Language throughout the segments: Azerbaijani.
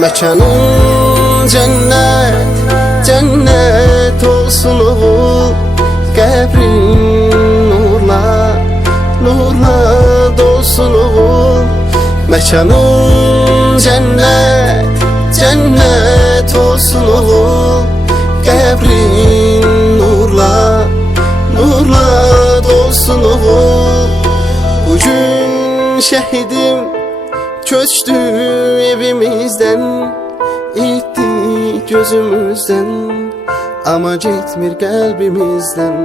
Mekanın cennet, cennet olsun oğul. Qəbrin nurla, nurla dolsun oğul. Mekanın cennet, cennet olsun oğul. Qəbrin nurla, nurla dolsun oğul. Bugün şehidim köçtü evimizden, itti gözümüzden, ama gitmir kalbimizden.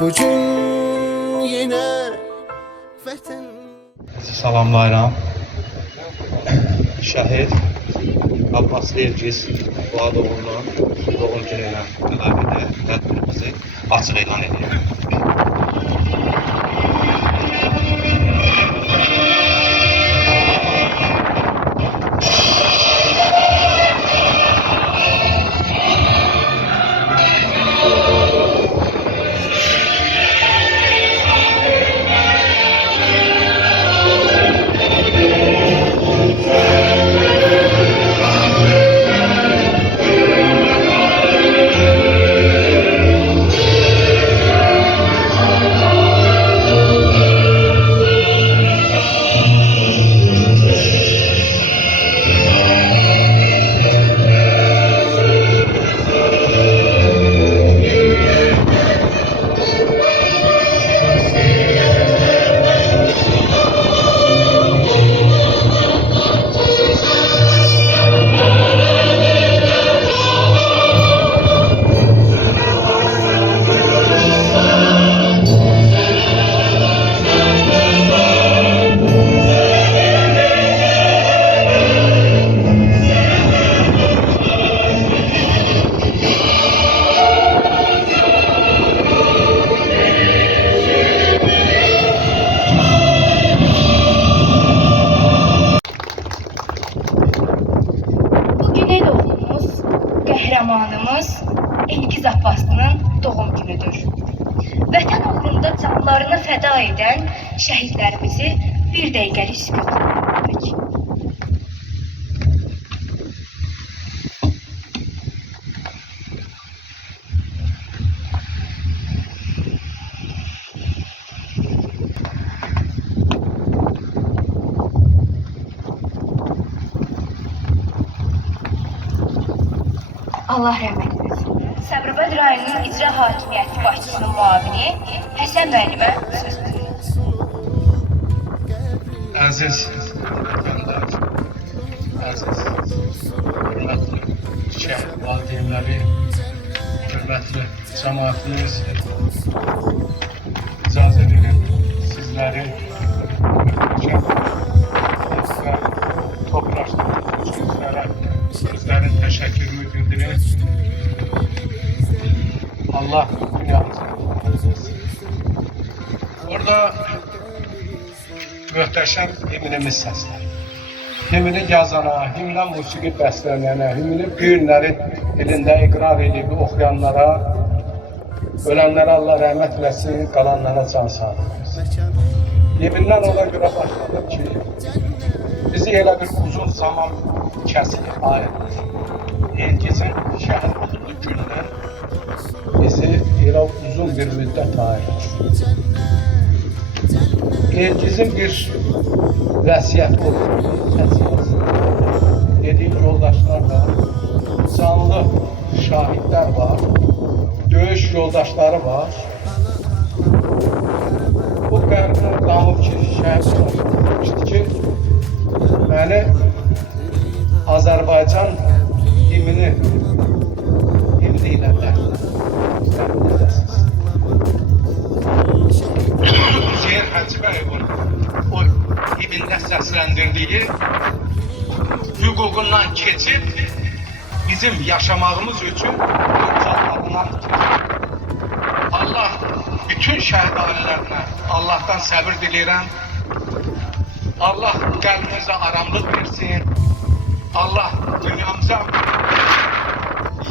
Bugün yine vətən. Salamlayıram. Şəhid Abbas Elgiz Fuad oğlunun doğum günü ilə əlaqədar tədbirimizi açıq elan edirik. Qəhrəmanımız Elgiz Abbasının doğum günüdür. Vətən uğrunda canlarını fəda edən şəhidlərimizi bir dəqiqəlik sükutla edirik. Allah rəhmət etsin. Səbrabad rayonunun icra hakimiyyəti başçısının müavini Həsən müəllimə söz verir. Əziz vətəndaş, əziz, hörmətli şəhid valideynləri, hörmətli cəmaatimiz, icazə edin sizləri və toplaşdığınız sizlərə sizlərin təşəkkürümü bildirin. Allah dünyamızı orada möhtəşəm himnimiz səslənir. Himni yazana, himlə musiqi bəslənənə, himni bu günləri dilində iqrar edib oxuyanlara, ölənlərə Allah rəhmət eləsin, qalanlara can sağlığı versin. Himndən ona görə başladım ki, bizi elə bir uzun zaman kəsilib ayırır. Elgizin şəhid olduğu gündən bizi elə uzun bir müddət ayırır. Elgizin bir vəsiyyəti olur. Dediğim yoldaşlar var, canlı şahitler var, döyüş yoldaşları var. Bu qərbi damıb ki, şəhid demişdi ki, məni Azərbaycan himni ilə Hüseyin Hacıbəyevin o himində səsləndirdiyi hüququndan keçib bizim yaşamağımız üçün canlarından Allah bütün şəhid ailələrine Allah'tan səbir diləyirəm. Allah qəlbimizə aramlıq versin. Allah dünyamıza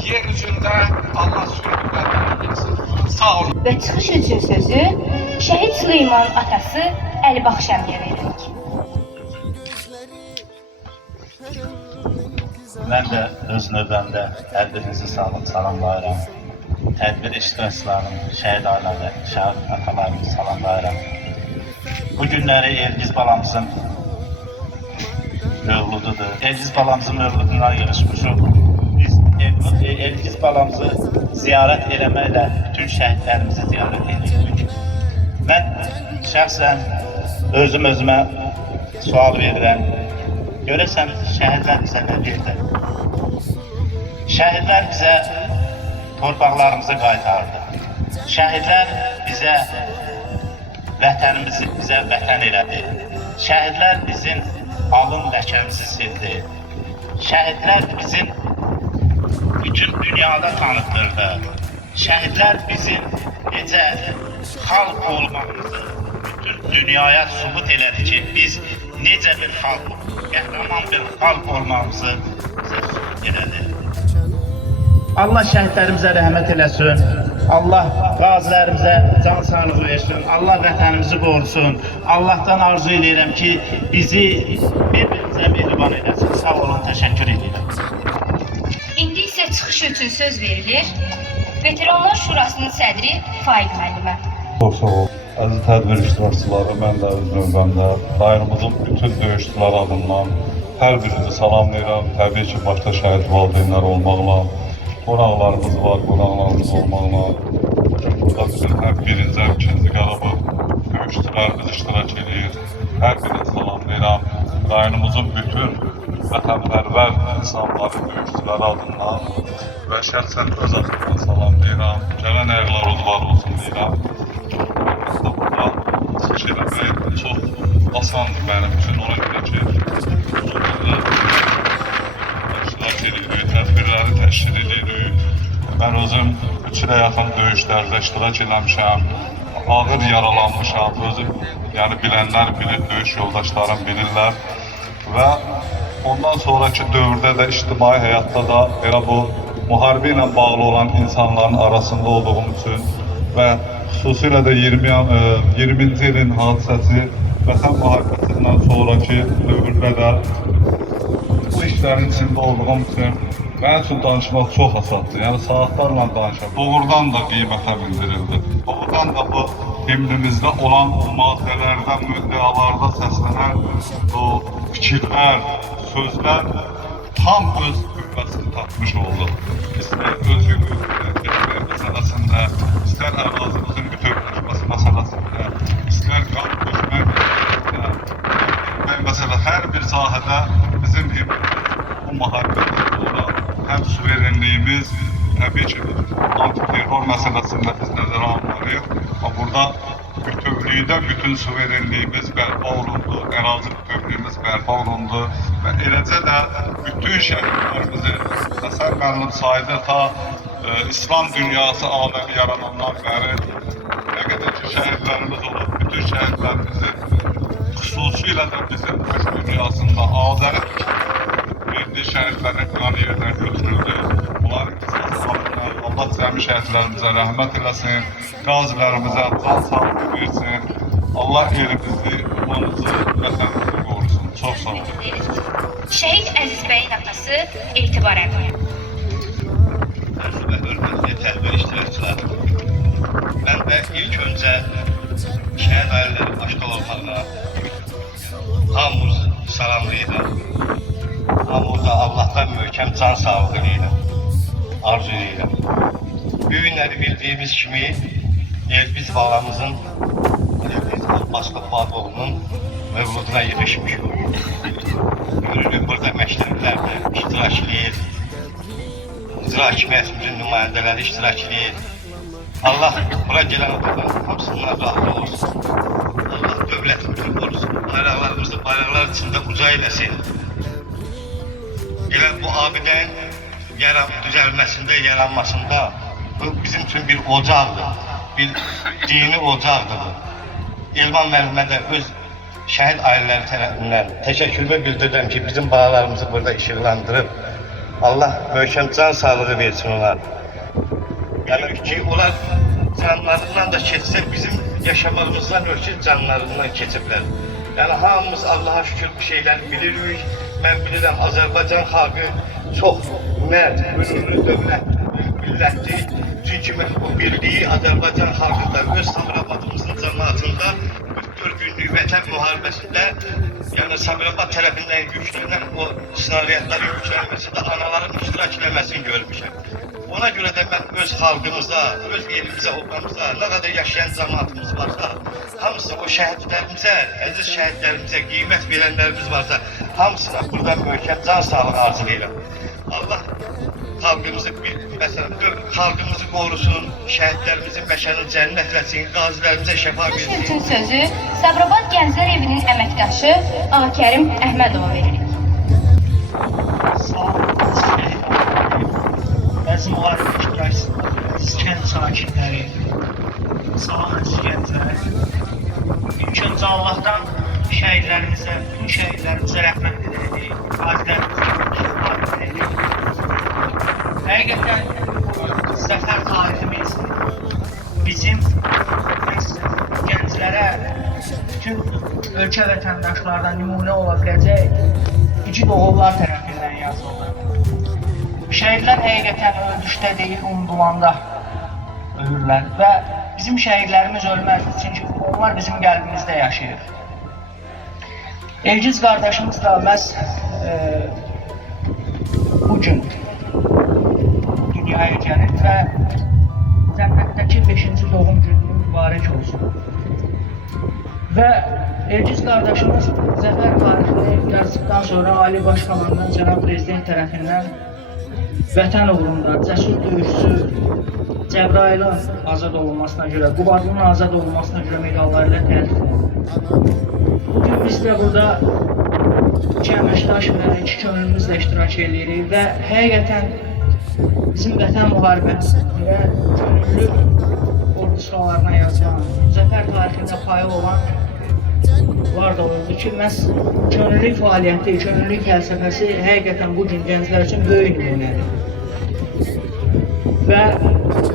yeryüzündə Allah sürgünlərdən versin. Sağ olun. Və çıxış üçün sözü Şəhid Süleyman atası Əli Baxşəmiyə veririk. Mən də öz növbəmdə hər birinizi salamlayıram. Tədbir iştirakçılarım, şəhid ailələri, şəhid atalarımızı salamlayıram. Bu günləri Elgiz balamızın mövlududur. Elgiz balamızın mövluduna yığışmışıq. Biz Elgiz balamızı ziyarət eləməklə bütün şəhidlərimizi ziyarət edirik. Mən şəxsən özümə sual verirəm. Görəsən şəhidlər bizə nə deyirlər? Şəhidlər bizə torpaqlarımızı qaytardı. Şəhidlər bizə vətənimizi bizə vətən elədi. Şəhidlər bizim alın ləkəmizi sildi. Şəhidlər bizim bütün dünyada tanıtdırdı. Şəhidlər bizim necə xalq olmağımızı bütün dünyaya sübut elədi ki, biz necə bir xalq, qəhrəman bir xalq olmağımızı bizə sübut elədi. Allah şəhidlərimizə rəhmət eləsin. Allah qazilərimizə can sağlığı versin. Allah vətənimizi qorusun. Allahdan arzu edirəm ki, bizi bir-birimizə mehriban eləsin. Sağ olun, təşəkkür edirəm. İndi isə çıxış üçün söz verilir Veteranlar Şurasının sədri Faiq müəllimə. Çox sağ ol. Əziz tədbir iştirakçıları, mən də öz növbəmdə rayonumuzun bütün döyüşçüləri adından hər birinizi salamlayıram. Təbii ki, başda şəhid valideynlər olmaqla, qonaqlarımız var, qonaqlarımız olmaqla. Burada bizim həm birinci, həm ikinci Qarabağ döyüşçülərimiz iştirak edir. Hər birini salamlayıram. Rayonumuzun bütün vətənpərvər insanları, döyüşçüləri adından və şəxsən öz adından salamlayıram. Gələn ayaqlarınız var olsun deyirəm. Burada çıxış eləmək çox asandır mənim üçün. Ona görə ki, iştirak edirik, tədbirləri təşkil edirik. Mən özüm 3 ilə yaxın döyüşlərdə iştirak eləmişəm. Ağır yaralanmışam. Özüm, yəni bilənlər bilir, döyüş yoldaşlarım bilirlər. Və ondan sonraki dövrdə də ictimai həyatda da elə bu müharibə ilə bağlı olan insanların arasında olduğum üçün və xüsusilə də 20-ci ilin hadisəsi Vətən müharibəsindən sonraki dövrdə də bu işlərin içində olduğum üçün mənim üçün danışmaq çox asaddır. Yəni saatlarla danışam. Doğrudan da qiymətə bildirildi. Doğrudan da bu himnimizdə olan maddələrdə, müddəalarda səslənən o fikirlər, sözlər tam öz qüvvəsini tapmış oldu. İstər öz yükümlülükləri məsələsində, istər ərazimizin bütövləşməsi məsələsində, istər qan düşmək məsələ, hər bir sahədə bizim bu müharibədən sonra həm suverenliyimiz, təbii ki, antiterror məsələsində biz nəzərə almalıyıq. Burada bütövlükdə bütün suverenliyimiz bərpa olundu, ərazi bütövlüyümüz bərpa olundu və eləcə də bütün şəhidlərimizi Həsən müəllim saydı ta İslam dünyası aləmi yaranandan bəri nə qədər ki şəhidlərimiz olub, bütün şəhidlərimizi xüsusilə də bizim döyüş dünyasında Azəri verdiyi şəhidlərin qanı yerdən götürüldü. Bunların qısaslarına Allah cəmi şəhidlərimizə rəhmət eləsin, qazilərimizə can sağlığı versin. Allah yerimizi, yolumuzu, vətənimizi qorusun. Çox sağ olun. Şəhid Əziz bəyin atası Etibar əmi. Əziz və hörmətli tədbir iştirakçıları, mən də ilk öncə şəhid ailələri başqa olmaqla hamımızı salamlayıram. Hamımıza Allah'tan möhkəm can sağlığı diləyirəm, arzu edirəm. Bu günləri bildiyimiz kimi Elgiz balamızın, Elgiz Abbas Qapadoğlu'nun mövluduna yığışmışıq. Görürük burada məktəblərdə iştirak edir, icra hakimiyyətimizin nümayəndələri iştirak edir. Allah bura gələn oturdan hamısından razı olsun. Allah dövlətimizi qorusun. Bayraqlarımızı bayraqlar içində uca eləsin. Elə bu abidənin düzəlməsində, yaranmasında bu bizim üçün bir ocaqdır, bir dini ocaqdır bu. Elvan müəllimə də öz şəhid ailələri tərəfindən təşəkkürümü bildirirəm ki, bizim balalarımızı burada işıqlandırıb Allah möhkəm can sağlığı versin onlar. Yəni ki, onlar canlarından da keçsə bizim yaşamağımızdan ölçü canlarından keçiblər. Yəni hamımız Allah'a şükür bu şeyləri bilirik mən bilirəm Azərbaycan xalqı çox mərd, qürurlu dövlət, millətdir. Çünki mən bu birliyi Azərbaycan xalqında öz Sabirabadımızın cəmaatında 44 günlük vətən müharibəsində, yəni Sabirabad tərəfindən yüklənən o snariyyatların yüklənməsində anaların iştirak eləməsini görmüşəm. Ona görə də mən öz xalqımıza, öz yerimizə, obamıza, nə qədər yaşayan cəmaatımız varsa, hamısı o şəhidlərimizə, əziz şəhidlərimizə, qiymət verənlərimiz varsa, hamısına buradan möhkəm can sağlığı arzulayıram. Allah xalqımızı, məsələn, xalqımızı qorusun, şəhidlərimizin məşəni cənnət etsin, qazilərimizə şəfa versin. Bütün sözü Sabirabad Gənclər Evinin əməkdaşı Akərim Əhmədova veririk. Sağ olun, bəzi müharibə iştirakçıları, əziz kənd sakinləri, sağ olun, əziz gənclər. İlk öncə Allahdan şəhidlərimizə, bütün şəhidlərimizə rəhmət edirik, qazilərimizə şəfa edirik. Həqiqətən zəfər tariximiz bizim gənclərə, bütün ölkə vətəndaşlarına nümunə ola biləcək igid oğullar tərəfindən yazıldı. Şəhidlər həqiqətən öldükdə deyil, unudulanda ölürlər və bizim şəhidlərimiz ölməzdi, çünki onlar bizim qəlbimizdə yaşayır. Elgiz qardaşımız da məhz bugün dünyaya gəlir və cənnətdəki 5-ci doğum günü mübarək olsun. Və Elgiz qardaşımız zəfər tarixini yazdıqdan sonra Ali Baş Komandan Cənab Prezident tərəfindən vətən uğrunda cəsur döyüşçü Cəbrailin azad olunmasına görə, Qubadlının azad olunmasına görə medalları ilə təltif olunur. Bugün biz də burada iki əməkdaş və iki könlümüzlə iştirak edirik və həqiqətən bizim vətən müharibəsi və könüllü ordu sıralarına yazılan, zəfər tarixində payı olan var da oldu ki, məhz könüllü fəaliyyəti, könüllü fəlsəfəsi həqiqətən bugün gənclər üçün böyük nümunədir. Və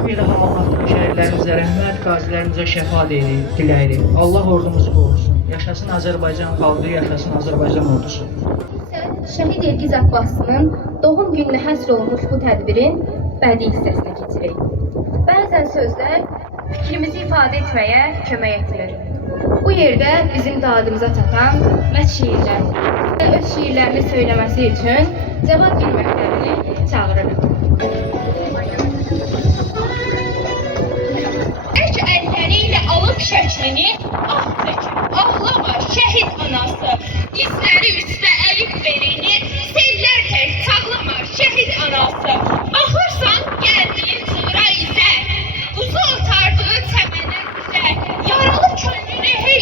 bir daha Allah'tan şəhidlərimizə rəhmət, qazilərimizə şəfa diləyirik. Allah ordumuzu qorusun. Yaşasın Azərbaycan xalqı, yaşasın Azərbaycan ordusu. Şəhid Elgiz Abbasının doğum gününə həsr olunmuş bu tədbirin bədii hissəsinə keçirik. Bəzən sözlər fikrimizi ifadə etməyə kömək etmir. Bu yerdə bizim dadımıza çatan məhz şiirlər və öz şiirlərini söyləməsi üçün Cəvad Gülməklərini çağırırıq. Əç əlləriyle alıb şəklini, ah çəkir, ağlama şəhid anası. Dizləri üstə əyib belini, sellər tək çağlama şəhid anası. Baxırsan gəldiyin çığıra izə, buzu otardığı çəmənə üzə, yaralı könlünü hey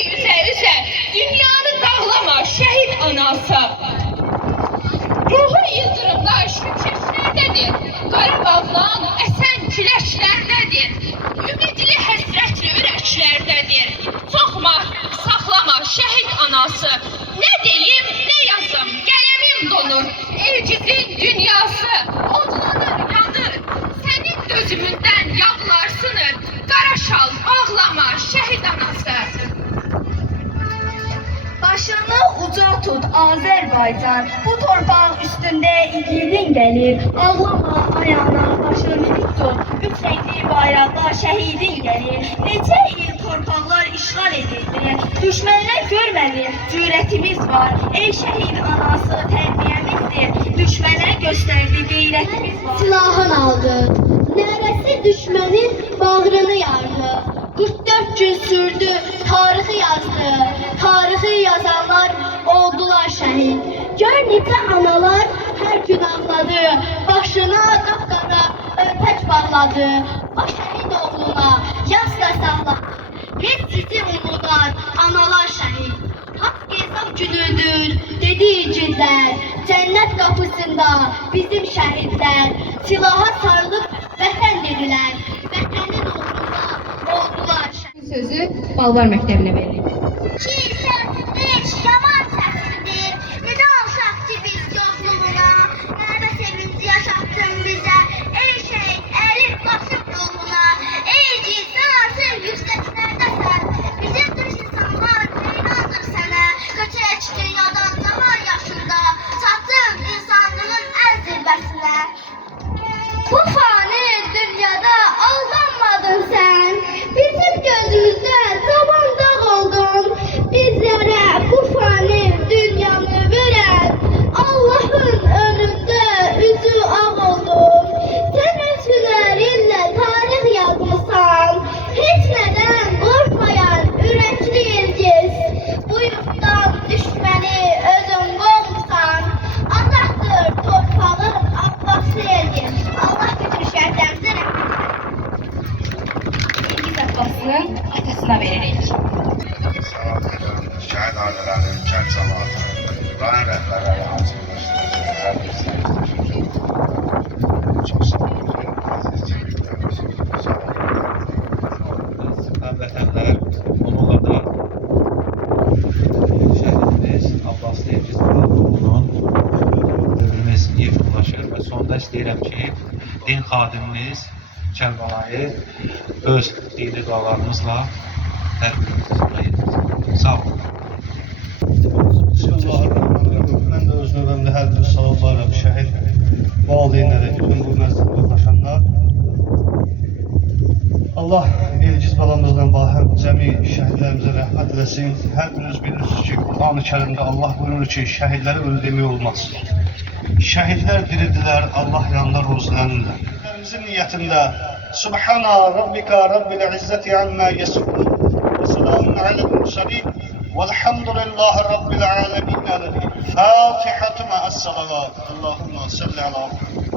üzə, dünyanı dağlama şəhid anası. Ruhu yıldırımlar şükürslərdədir, Qarabağdan əsən küləşlərdədir, ümidli həsrətli ürəklərdədir. Çox mahkum saxlama şəhid anası, nə deyim, nə yazım, qələmim donur, Elgizin dünyası odlanır, yanır, sənin dözümündən yağlar sınır, qara şal bağlama şəhid anası. Başını uca tut Azərbaycan, bu torpaq üstündə igidin gəlir. Ağlama ayağına başını dik tut, üç rəngli bayraqlar şəhidin gəlir. Neçə il torpaqlar işğal edildi, düşmənlər görmədi, cürətimiz var. Ey şəhid anası tərbiyəmizdir, düşmənə göstərdi qeyrətimiz var. Silahın aldı, nərəsi düşmənin bağrını yardı. 44 gün sürdü, tarixi yazdı, tarixi yazanlar oldular şəhid. Gör necə analar hər gün ağladı, başına qapqara örtək bağladı. O şəhid oğluna yas da sağladı, heç sizi unudar analar şəhid. Haqq hesab günüdür, dedi igidlər, cənnət qapısında bizim şəhidlər. Silaha sarılıb vətən dedilər, vətənin uğrunda oldular şəhid. Sözü Balvar Məktəbinə veririk. Kimsə heç yaman səssidir, necə alsaq ki biz yoxluğuna, nərdə sevinci yaşatdın bizə, ey şəhid əlin başım yoluna, ey ciddən artıq yüksəklərdəsən, bizim düş insanlar inandır sənə, köçək dünyadan zaman yaşında, çatdı Həmvətənlər, onunla da şəhidimiz Abbas Elgiz Bahaoğlu'nun dövrümüz yekunlaşır və sonda istəyirəm ki, din xadimimiz Kərbəlayı öz dini dualarımızla tədbirimizi sona yetirsin. Sağ olun. Bismillahirrahmanirrahim. Mən də öz növbəmdə hər bir salam bayram şəhid valideynlərə, bütün bu məsciddə ulaşanlar. Allah Elgiz balamızla bahəm cəmi şəhidlərimizə rəhmət eləsin. Hər biriniz bilirsiniz ki, Quran-ı Kərimdə Allah buyurur ki, şəhidləri ölü demək olmaz. Şəhidlər diridirlər, Allah yanında rozlənirlər. Şəhidlərimizin niyyətində Subhana Rabbika Rabbil İzzeti Amma Yasifun və selamun aləl mursalin velhamdülillahi Rabbil alemin. Fatihatü ma'as-salavat. Allahümme salli ala Muhammed.